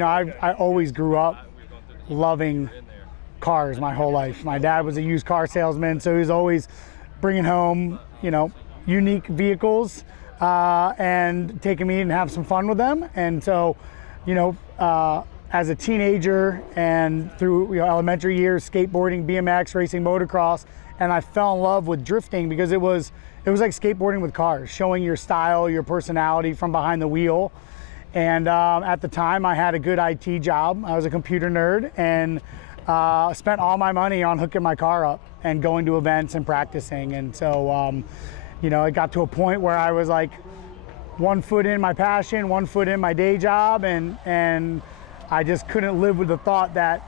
I always grew up loving cars my whole life. My dad was a used car salesman, so he was always bringing home, unique vehicles and taking me and have some fun with them. And so, as a teenager and through elementary years, skateboarding, BMX, racing, motocross, and I fell in love with drifting because it was like skateboarding with cars, showing your style, your personality from behind the wheel. And at the time, I had a good IT job. I was a computer nerd and spent all my money on hooking my car up and going to events and practicing. And so, it got to a point where I was like 1 foot in my passion, 1 foot in my day job, and I just couldn't live with the thought that,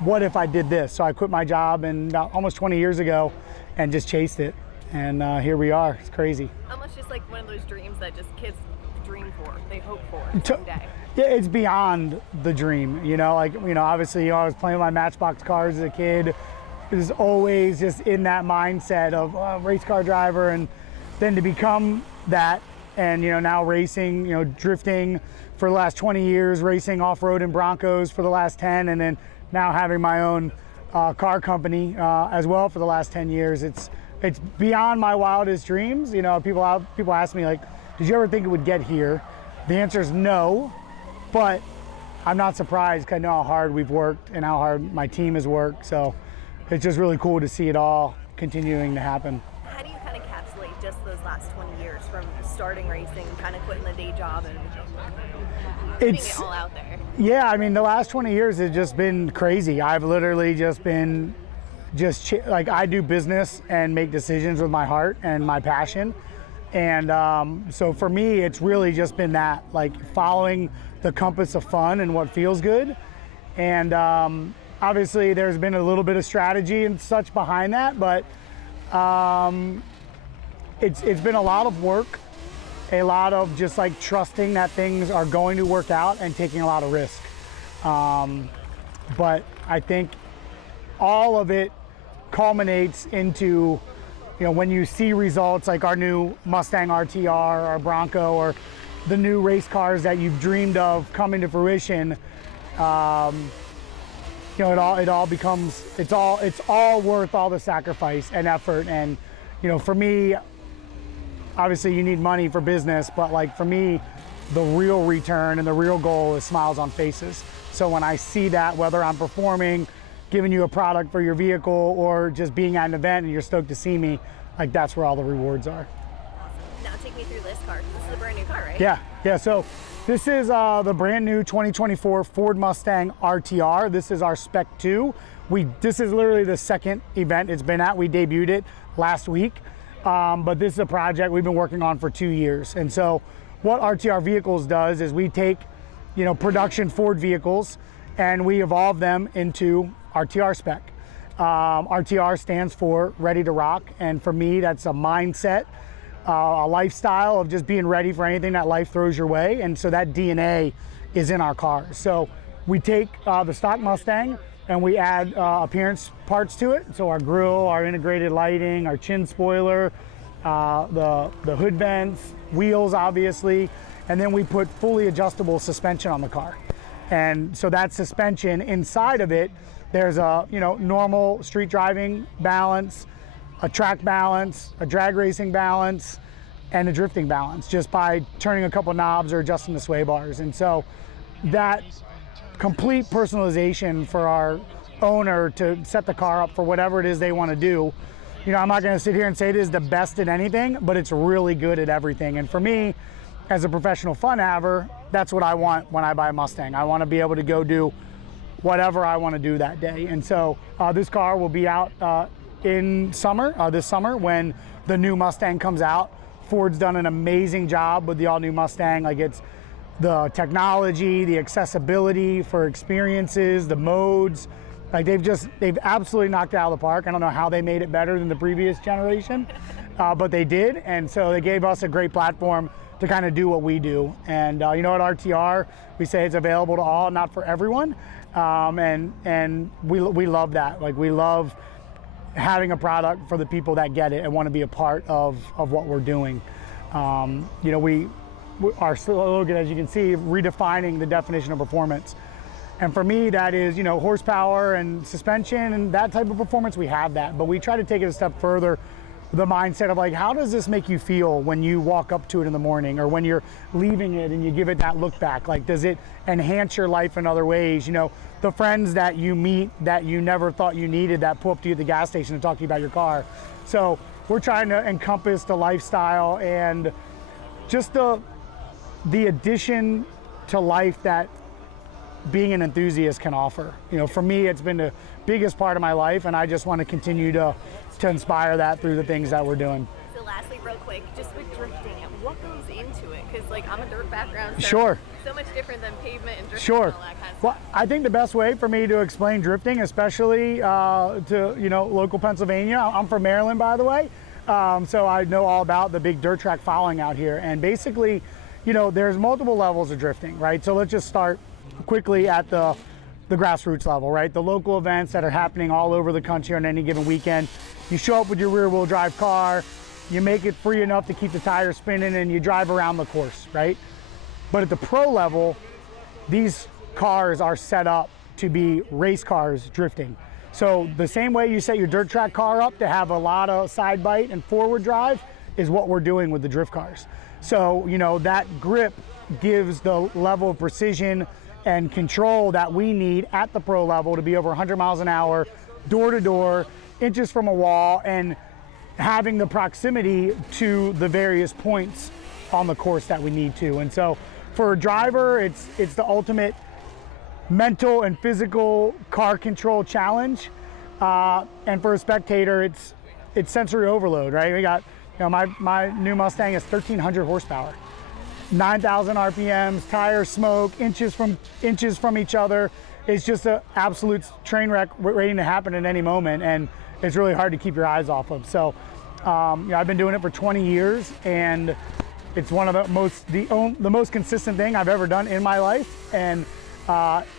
what if I did this? So I quit my job about almost 20 years ago and just chased it. And here we are. It's crazy. Almost just like one of those dreams that just kids dream for, they hope for someday. Yeah, it's beyond the dream. Obviously, I was playing with my Matchbox cars as a kid. It was always just in that mindset of race car driver, and then to become that, and now racing, drifting for the last 20 years, racing off-road in Broncos for the last 10, and then now having my own car company as well for the last 10 years. It's beyond my wildest dreams. People ask me, like, did you ever think it would get here? The answer is no, but I'm not surprised because I know how hard we've worked and how hard my team has worked. So it's just really cool to see it all continuing to happen. How do you kind of encapsulate just those last 20 years from starting racing, kind of quitting the day job and putting it all out there? Yeah, the last 20 years has just been crazy. I've literally just been I do business and make decisions with my heart and my passion. And so for me, it's really just been that, like following the compass of fun and what feels good. And obviously there's been a little bit of strategy and such behind that, but it's been a lot of work, a lot of just like trusting that things are going to work out and taking a lot of risk. But I think all of it culminates into, when you see results like our new Mustang RTR, our Bronco, or the new race cars that you've dreamed of coming to fruition, it all becomes, it's all worth all the sacrifice and effort. And, for me, obviously you need money for business, but like for me, the real return and the real goal is smiles on faces. So when I see that, whether I'm performing, giving you a product for your vehicle, or just being at an event and you're stoked to see me, like that's where all the rewards are. Awesome. Now take me through this car. This is a brand new car, right? Yeah. So this is the brand new 2024 Ford Mustang RTR. This is our Spec 2. This is literally the second event it's been at. We debuted it last week, but this is a project we've been working on for 2 years. And so what RTR Vehicles does is we take, production Ford vehicles and we evolve them into RTR spec. RTR stands for Ready to Rock, and for me that's a mindset, a lifestyle of just being ready for anything that life throws your way, and so that DNA is in our cars. So we take the stock Mustang and we add appearance parts to it, so our grille, our integrated lighting, our chin spoiler, the hood vents, wheels obviously, and then we put fully adjustable suspension on the car. And so that suspension, inside of it, there's a normal street driving balance, a track balance, a drag racing balance, and a drifting balance, just by turning a couple knobs or adjusting the sway bars. And so that complete personalization for our owner to set the car up for whatever it is they want to do. I'm not going to sit here and say it is the best at anything, but it's really good at everything. And for me, as a professional fun haver, that's what I want when I buy a Mustang. I want to be able to go do whatever I want to do that day. And so this car will be out in this summer when the new Mustang comes out. Ford's done an amazing job with the all-new Mustang. Like, it's the technology, the accessibility for experiences, the modes. Like, they've absolutely knocked it out of the park. I don't know how they made it better than the previous generation, but they did. And so they gave us a great platform to kind of do what we do. And at RTR, we say it's available to all, not for everyone. And we love that. Like, we love having a product for the people that get it and want to be a part of what we're doing. our slogan, as you can see, redefining the definition of performance. And for me, that is, horsepower and suspension and that type of performance. We have that, but we try to take it a step further. The mindset of like, how does this make you feel when you walk up to it in the morning, or when you're leaving it and you give it that look back? Like, does it enhance your life in other ways? The friends that you meet that you never thought you needed, that pull up to you at the gas station and talk to you about your car. So we're trying to encompass the lifestyle and just the addition to life that being an enthusiast can offer. For me, it's been the biggest part of my life, and I just want to continue to inspire that through the things that we're doing. So lastly, real quick, just with drifting, what goes into it? Because I'm a dirt background, so Sure. So much different than pavement and drifting. Sure. And all that kind of Well, stuff. I think the best way for me to explain drifting, especially to local Pennsylvania, I'm from Maryland, by the way, so I know all about the big dirt track following out here. And basically, there's multiple levels of drifting, right? So let's just start quickly at the grassroots level, right? The local events that are happening all over the country on any given weekend. You show up with your rear wheel drive car, you make it free enough to keep the tires spinning, and you drive around the course, right? But at the pro level, these cars are set up to be race cars drifting. So the same way you set your dirt track car up to have a lot of side bite and forward drive is what we're doing with the drift cars. So, that grip gives the level of precision and control that we need at the pro level to be over 100 miles an hour, door to door, inches from a wall, and having the proximity to the various points on the course that we need to. And so for a driver, it's the ultimate mental and physical car control challenge. And for a spectator, it's sensory overload, right? We got, my new Mustang is 1,300 horsepower. 9,000 RPMs, tire smoke, inches from each other. It's just an absolute train wreck waiting to happen at any moment, and it's really hard to keep your eyes off of. So, I've been doing it for 20 years, and it's one of the most consistent thing I've ever done in my life, and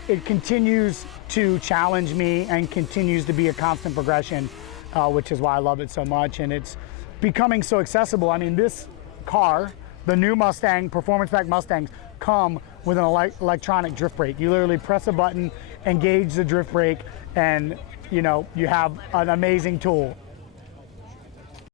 it continues to challenge me and continues to be a constant progression, which is why I love it so much, and it's becoming so accessible. I mean, this car, the new Mustang, Performance Pack Mustangs, come with an electronic drift brake. You literally press a button, engage the drift brake, and you have an amazing tool.